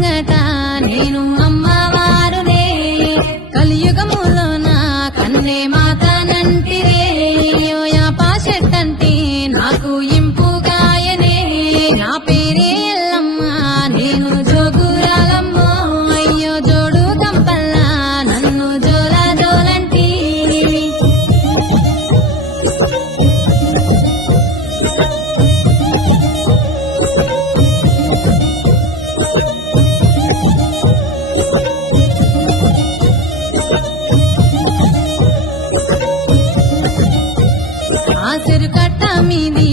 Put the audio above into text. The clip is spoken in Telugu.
ముంగట నేను అమ్మవారునే కలియుగములోన కన్నే మాతనంటిరే యాప చెట్టంటే నాకు ఇంపుగాయనే నా పేరే ఎల్లమ్మ నేను జోగురాలమ్మ అయ్యో జోడు గంపల్లా నన్ను జోలా జోలంటి ఆసిరు కట్ట మీది